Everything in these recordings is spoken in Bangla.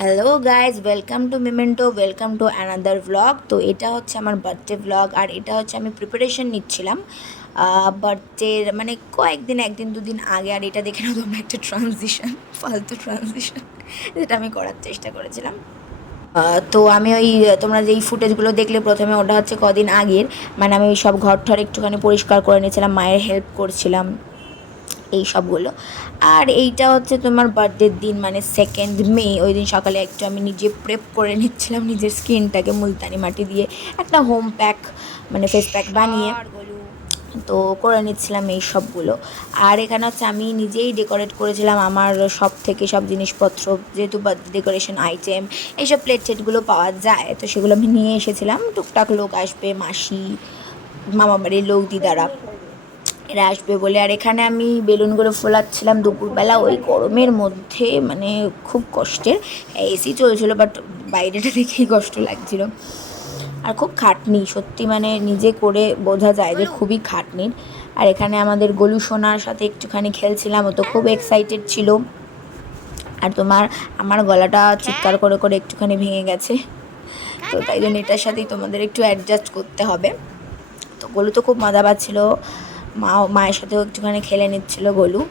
Hello guys welcome to memento welcome to another vlog তো এটা হচ্ছে আমার বার্থডে ভ্লগ আর এটা হচ্ছে আমি প্রিপারেশন নিচ্ছিলাম। বার্থডের মানে কয়েকদিন, একদিন, দুদিন আগে আর এটা দেখে না তোমরা একটা ট্রানজিশন ফালতু ট্রানজিশন যেটা আমি করার চেষ্টা করেছিলাম। তো আমি ওই, তোমরা যেই ফুটেজগুলো দেখলে প্রথমে, ওটা হচ্ছে কদিন আগের। মানে আমি সব ঘর ঠর একটুখানি পরিষ্কার করে নিয়েছিলাম, মায়ের হেল্প করছিলাম। এই সবগুলো। আর এইটা হচ্ছে তোমার বার্থডের দিন মানে সেকেন্ড মে ওই দিন সকালে একটু আমি নিজে প্রেপ করে নিচ্ছিলাম নিজের স্কিনটাকে মুলতানি মাটি দিয়ে। একটা হোম প্যাক মানে ফেস প্যাক বানিয়ে তো করে নিচ্ছিলাম এই সবগুলো। আর এখানে হচ্ছে আমি নিজেই ডেকোরেট করেছিলাম আমার সব থেকে সব জিনিসপত্র যেহেতু বার্থডে ডেকোরেশন আইটেম এইসব প্লেট টেটগুলো পাওয়া যায় তো সেগুলো আমি নিয়ে এসেছিলাম। টুকটাক লোক আসবে মাসি মামা বাড়ির লোক দিদারা। এরা আসবে বলে। আর এখানে আমি বেলুনগুলো ফোলাচ্ছিলাম দুপুরবেলা, ওই গরমের মধ্যে মানে খুব কষ্টের। এসি চলছিল বাট বাইরেটা দেখেই কষ্ট লাগছিল। আর খুব খাটনি, সত্যি মানে নিজে করে বোঝা যায় যে খুবই খাটনির। আর এখানে আমাদের গলু সোনার সাথে একটুখানি খেলছিলাম, ও তো খুব এক্সাইটেড ছিল। আর তোমার, আমার গলাটা চিৎকার করে করে একটুখানি ভেঙে গেছে। তো তাই জন্য এটার সাথেই তোমাদের একটু অ্যাডজাস্ট করতে হবে। তো গলু তো খুব মজা পাচ্ছিল মা মায়ের সাথেও একটুখানি খেলে নিচ্ছিল গলু।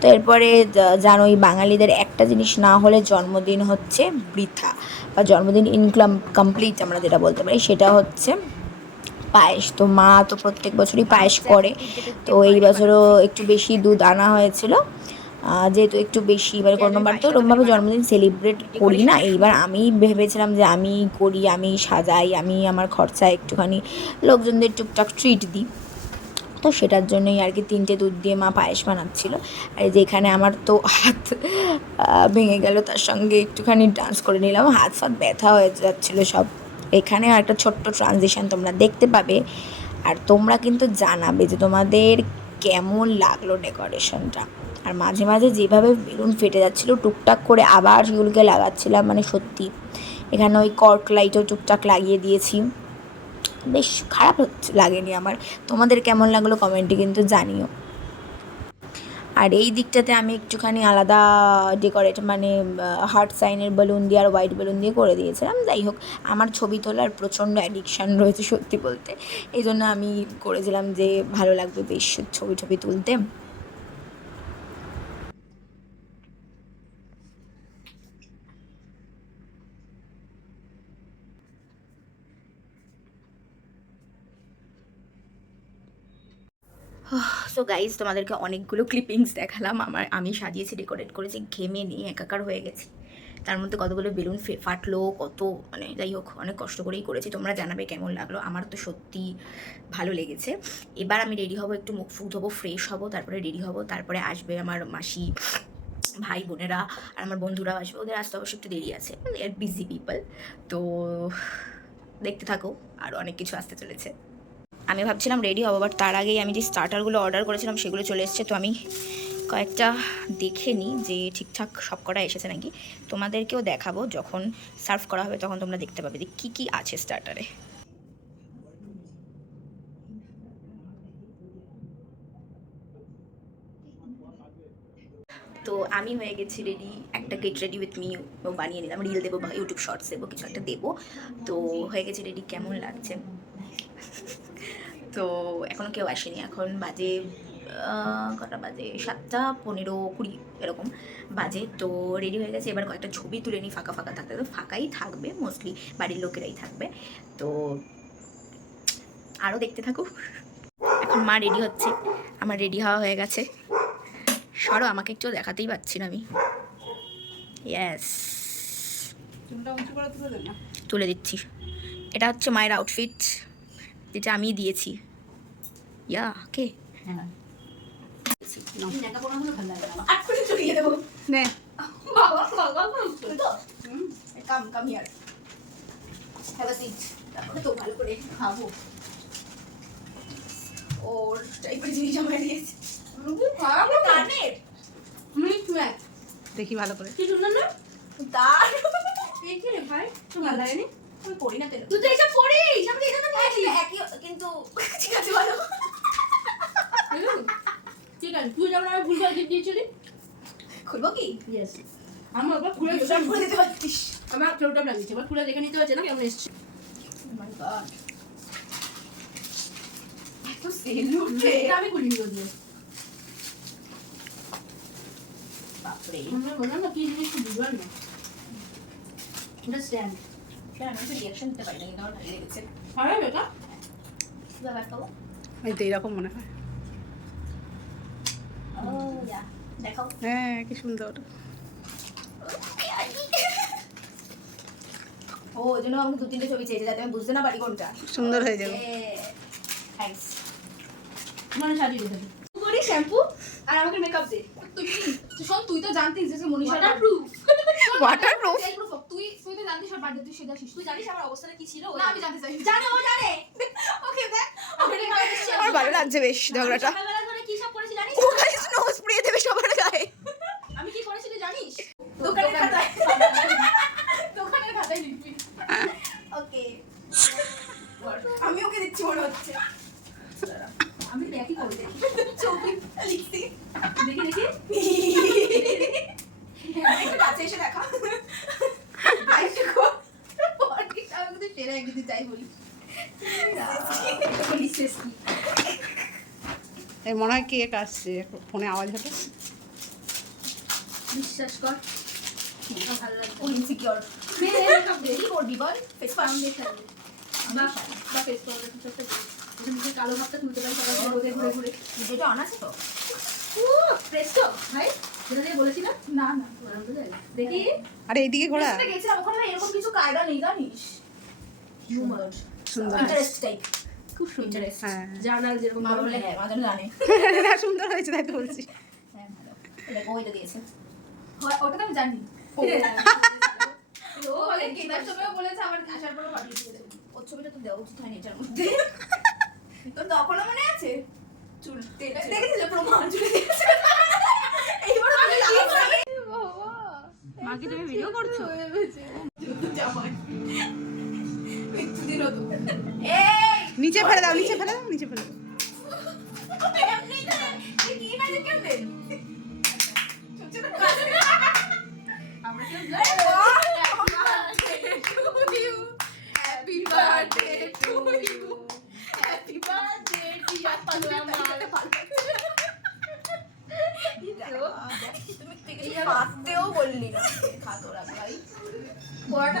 তো এরপরে জানোই বাঙালিদের একটা জিনিস না হলে জন্মদিন হচ্ছে বৃথা বা জন্মদিন ইনকাম কমপ্লিট আমরা যেটা বলতে পারি সেটা হচ্ছে পায়েস। তো মা তো প্রত্যেক বছরই পায়েস করে। তো এই বছরও একটু বেশি দুধ আনা হয়েছিল। যেহেতু একটু বেশি এবার কোনোবার তো ওরকমভাবে জন্মদিন সেলিব্রেট করি না। এইবার আমি ভেবেছিলাম যে আমি করি আমি সাজাই আমি আমার খরচা একটুখানি লোকজনদের টুকটাক ট্রিট দিই। তো সেটার জন্যই আর কি তিনটে দুধ দিয়ে মা পায়েস বানাচ্ছিল। আর যেখানে আমার তো হাত ভেঙে গেল, তার সঙ্গে একটুখানি ডান্স করে নিলাম। হাত ফাত ব্যথা হয়ে যাচ্ছিল সব। এখানে একটা ছোট্ট ট্রানজিশন তোমরা দেখতে পাবে। আর তোমরা কিন্তু জানাবে যে তোমাদের কেমন লাগল ডেকোরেশনটা। আর মাঝে মাঝে যেভাবে বেলুন ফেটে যাচ্ছিল, টুকটাক করে আবার সেগুলোকে লাগাচ্ছিলাম মানে সত্যি। এখানে ওই কর্ক লাইটও টুকটাক লাগিয়ে দিয়েছি। বেশ খারাপ লাগেনি আমার। তোমাদের কেমন লাগল কমেন্টে কিন্তু জানিও। আর এই দিকটাতে আমি একটুখানি আলাদা ডেকোরেট মানে হার্ট সাইনের বেলুন দিয়ে আর হোয়াইট বেলুন দিয়ে করে দিয়েছিলাম। যাই হোক, আমার ছবি তোলার প্রচণ্ড অ্যাডিকশান রয়েছে সত্যি বলতে। এই জন্য আমি করেছিলাম যে ভালো লাগবে বেশ ছবি ছবি তুলতে। সো গাইজ তোমাদেরকে অনেকগুলো ক্লিপিংস দেখালাম। আমার, আমি সাজিয়েছি ডেকোরেট করেছি, ঘেমে নিয়ে একাকার হয়ে গেছি। তার মধ্যে কতগুলো বেলুন ফাটলো, কত মানে যাই হোক, অনেক কষ্ট করেই করেছি। তোমরা জানাবে কেমন লাগল। আমার তো সত্যি ভালো লেগেছে। এবার আমি রেডি হব, একটু মুখ ফুক ধোবো ফ্রেশ হব, তারপরে রেডি হব। তারপরে আসবে আমার মাসি, ভাই বোনেরা, আর আমার বন্ধুরাও আসবে। ওদের আসতে অবশ্য একটু দেরি আছে। বিজি পিপল তো দেখতে থাকো, আর অনেক কিছু আসতে চলেছে। আমি ভাবছিলাম রেডি হব বাট তার আগেই আমি যে স্টার্টারগুলো অর্ডার করেছিলাম সেগুলো চলে এসেছে, তো আমি কয়েকটা দেখে নিই যে ঠিকঠাক সব করা এসেছে নাকি। তোমাদেরকেও দেখাবো, যখন সার্ভ করা হবে তখন তোমরা দেখতে পাবে যে কী কী আছে স্টার্টারে তো আমি হয়ে গেছি রেডি একটা গেট রেডি উইথ মি বানিয়ে নিলাম রিল দেবো বা ইউটিউব শর্টস দেবো, কিছু একটা দেবো। তো হয়ে গেছে রেডি কেমন লাগছে? তো এখনও কেউ আসেনি। এখন বাজে কটা বাজে? সাতটা পনেরো কুড়ি এরকম বাজে। তো রেডি হয়ে গেছে। এবার কয়েকটা ছবি তুলে নিই ফাঁকা ফাঁকা থাকতে। তো ফাঁকাই থাকবে মোস্টলি বাড়ির লোকেরাই থাকবে। তো আরও দেখতে থাকুক। এখন মা রেডি হচ্ছে। আমার রেডি হওয়া হয়ে গেছে। সরো আমাকে একটু দেখাতেই পাচ্ছি না আমি। ইয়েস তুলে দিচ্ছি। এটা হচ্ছে মায়ের আউটফিট যেটা আমি দিয়েছি। ইয়া কে? নে come come here have a seat তারপরে তো ভালো করে খাব। ওর টাইপের জিনিস আমার দিয়েছে কানের। দেখি ভালো করে। কি সুন্দর না? তার এই কি রে ভাই? লাগেনি আমি পড়ি না কেন তুই তো এসব পড়িস। আমি একই একই কিন্তু ঠিক আছে বলো। ঠিক আছে তুই যেমন আমি ভুল করে দিয়েছিলি খুলবো কি? ইয়েস আমার আবার খুলে খুলে দিতে পারতিস। আমার কেউটা লাগিয়েছে এবার খুলে দেখে নিতে হচ্ছে না কেমন এসছে। এত সেলুট রে। এটা আমি খুলিনি যদিও বাপরে। আমরা বললাম না কি জিনিস তুই না। এটা স্ট্যান্ড কেন? আমি তো রিয়াকশন দিতে পারি না কিন্তু আমার ভালো লেগেছে এই তো এইরকম মনে হয় হ্যাঁ কি সুন্দর ও ওই জন্য আমাকে দু তিনটে ছবি চেয়েছে যাতে আমি বুঝতে না পারি কোনটা সুন্দর হয়ে যাবে মানে সাজিয়ে দিতে করি শ্যাম্পু আর আমাকে মেকআপ দে তুই তুই শোন তুই তো জানতিস যে মনীষা ওয়াটারপ্রুফ? তুই তুই তো জানতিস বার্থডে তুই সেটা তুই জানিস আমার অবস্থাটা কি ছিল? না আমি জানতে চাই জানে ও জানে। ওকে দেখ। আমার ভালো লাগছে বেশ ঝগড়াটা। সকালবেলা ধরে কি সব করেছি জানিস? ও খালি স্নো স্প্রে দেবে সবার গায়ে। আমি কি করেছি তুই জানিস? দোকানের দোকানের খাতায়। দোকানের খাতায় লিখবি। ওকে। আমি ওকে দিচ্ছি মনে হচ্ছে। আমি দেখি করে দেখি। ছবি লিখছি। দেখি দেখি একটু কাছে এসে দেখা আরেকটু সেরা যাই বলি। এই মনে হয় কেক আসছে ফোনে আওয়াজ হলো। বিশ্বাস কর কালো ভাবটা তুলতে পারি সবাই ঘুরে ঘুরে। যেটা তো আরে এইদিকে ঘোরা। গেছিলাম ওখানে এরকম কিছু কায়দা নেই জানিস? হিউমার সুন্দর ইন্টারেস্ট টাইপ খুব সুন্দর। হ্যাঁ। জার্নাল যেরকম মা বলে। হ্যাঁ জানে। না সুন্দর হয়েছে তাই তো বলছি। হ্যাঁ ভালো। এটা ওইটা দিয়েছে। ওটা তো আমি জানি। ও। বলে কি কেনার সময়ও বলেছে আমার আসার পরে পাঠিয়ে দিয়ে ওর ছবিটা তো দেওয়া উচিত হয়নি এটার মধ্যে। তোর তখনও মনে আছে? চুল দেখেছিস যে প্রমাণ? চুলে এইবার আমি মা তুমি ভিডিও করছ? তো নিচে ফেলে দাও, নিচে ফেলে দাও, নিচে ফেলে দাও। বললি না। খা তোরা, ভাই। পড়াটা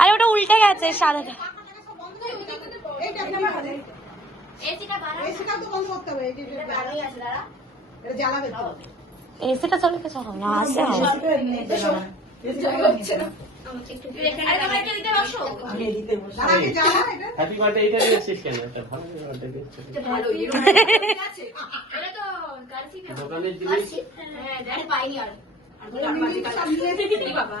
আরে ওটা উল্টে গেছে সাদাটা এসিটা চলে গেছে না আছে হ্যাপি বার্থডে এটা। দিয়েছিস কেন? এটা ভালো বার্থডে দিচ্ছিস দোকানের জিনিস। বাবা?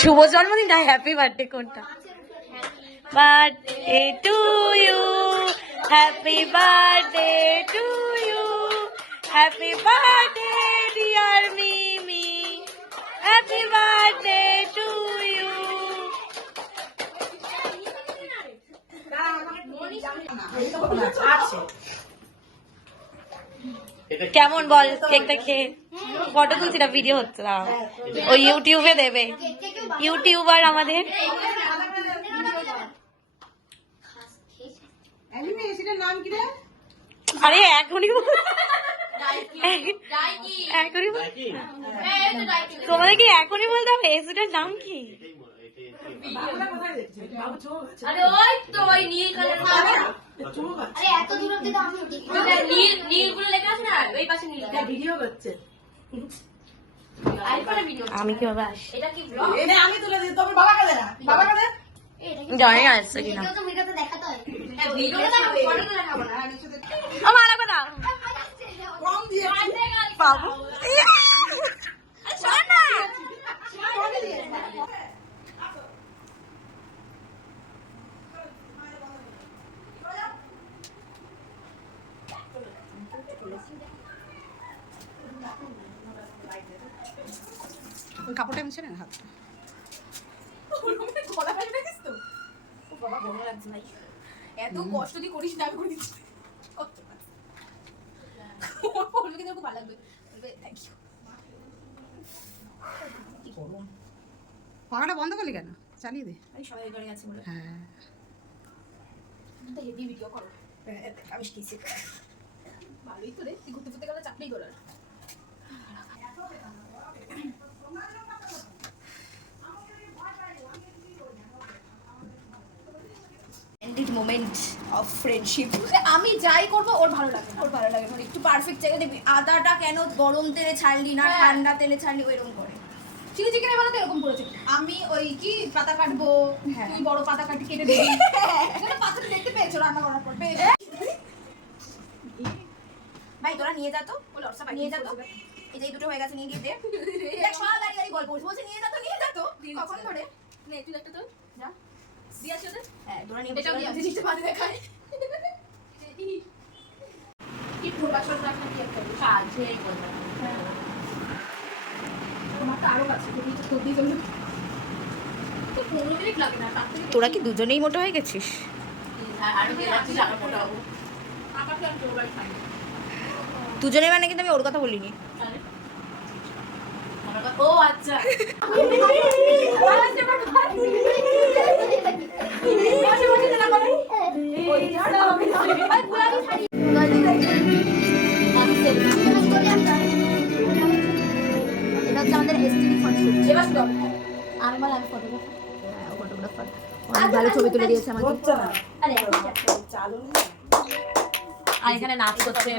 শুভ জন্মদিন না হ্যাপি বার্থডে কোনটা? Birthday to you happy birthday to you happy birthday dear Mimi happy birthday to you এটা কি? কেমন বল কেকটা খেয়ে? ফটো তুলছি না ভিডিও হচ্ছে না ও ইউটিউবে দেবে। ইউটিউবার আমাদের? আরে এখনই এখনই তোমাদের কি এখনই বলতে হবে? এসিটার নাম কি? এটাই এটাই- এটাই- আরে ওই তো ওই নীল কালার নীল নীলগুলো লেখা আছে না? ওই পাশে নীল। ভিডিও করছে আমি কীভাবে আসি? এটা কি ব্লগ আমি তুলে দিই। তোমার বাবাকে দে না। বাবাকে দে জানি না আসছে কিনা? আমার দিয়ে বাবু শোন না। ওই কাপড়টা মুছে না হাতটা। গলা কাটে দেখিস তো? বাবা গরম লাগছে ভাই। এত কষ্ট দিয়ে করিস না আমি করে দিচ্ছি ওর বলবে কিন্তু খুব ভালো লাগবে বলবে থ্যাংক ইউ পাখাটা বন্ধ করলি কেন? চালিয়ে দে। আমি সবাই ঘরে গেছে বলে। হ্যাঁ। তো হেভি ভিডিও করো। আমি শিখেছি। ভালোই তো রে ঘুরতে ঘুরতে গেলে চাকরি করার ক্যান্ডিড মোমেন্ট অফ ফ্রেন্ডশিপ আমি যাই করব ওর ভালো লাগে ওর ভালো লাগে মানে একটু পারফেক্ট জায়গা দেখবি। আদাটা কেন গরম তেলে ছাড়লি না হ্যাঁ। ঠান্ডা তেলে ছাড়লি ওইরকম করে। চিলি চিকেনের বেলা তো এরকম করেছে। আমি ওই কি পাতা কাটবো হ্যাঁ। তুই বড় পাতা কাটি কেটে দিবি। পাতাটা দেখতে পেয়েছ রান্না করার পর ভাই তোরা নিয়ে যা তো। নিয়ে যা তো। এই যে দুটো হয়ে গেছে নিয়ে গিয়ে দে। সব দাঁড়িয়ে দাঁড়িয়ে গল্প করছে বলছে নিয়ে যা তো নিয়ে যা তো। কখন ধরে? নে তুই একটা তো যা। তোরা কি দুজনেই মোটা হয়ে গেছিস দুজনে মানে কিন্তু আমি ওর কথা বলিনি ও আচ্ছা এটা হচ্ছে আমাদের এস্থেটিক ফটোশুট এবার শুধু হবে। আমি বলে আমি ফটোগ্রাফার হ্যাঁ আর এখানে নাচ করছে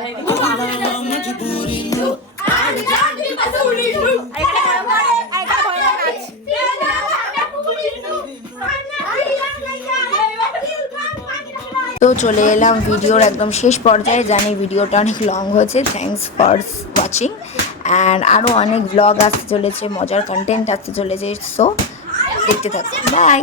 তো চলে এলাম ভিডিওর একদম শেষ পর্যায়ে, জানি ভিডিওটা অনেক লং হয়েছে। থ্যাংকস ফর ওয়াচিং অ্যান্ড আরও অনেক ব্লগ আসতে চলেছে, মজার কন্টেন্ট আসতে চলেছে সো দেখতে থাকুন বাই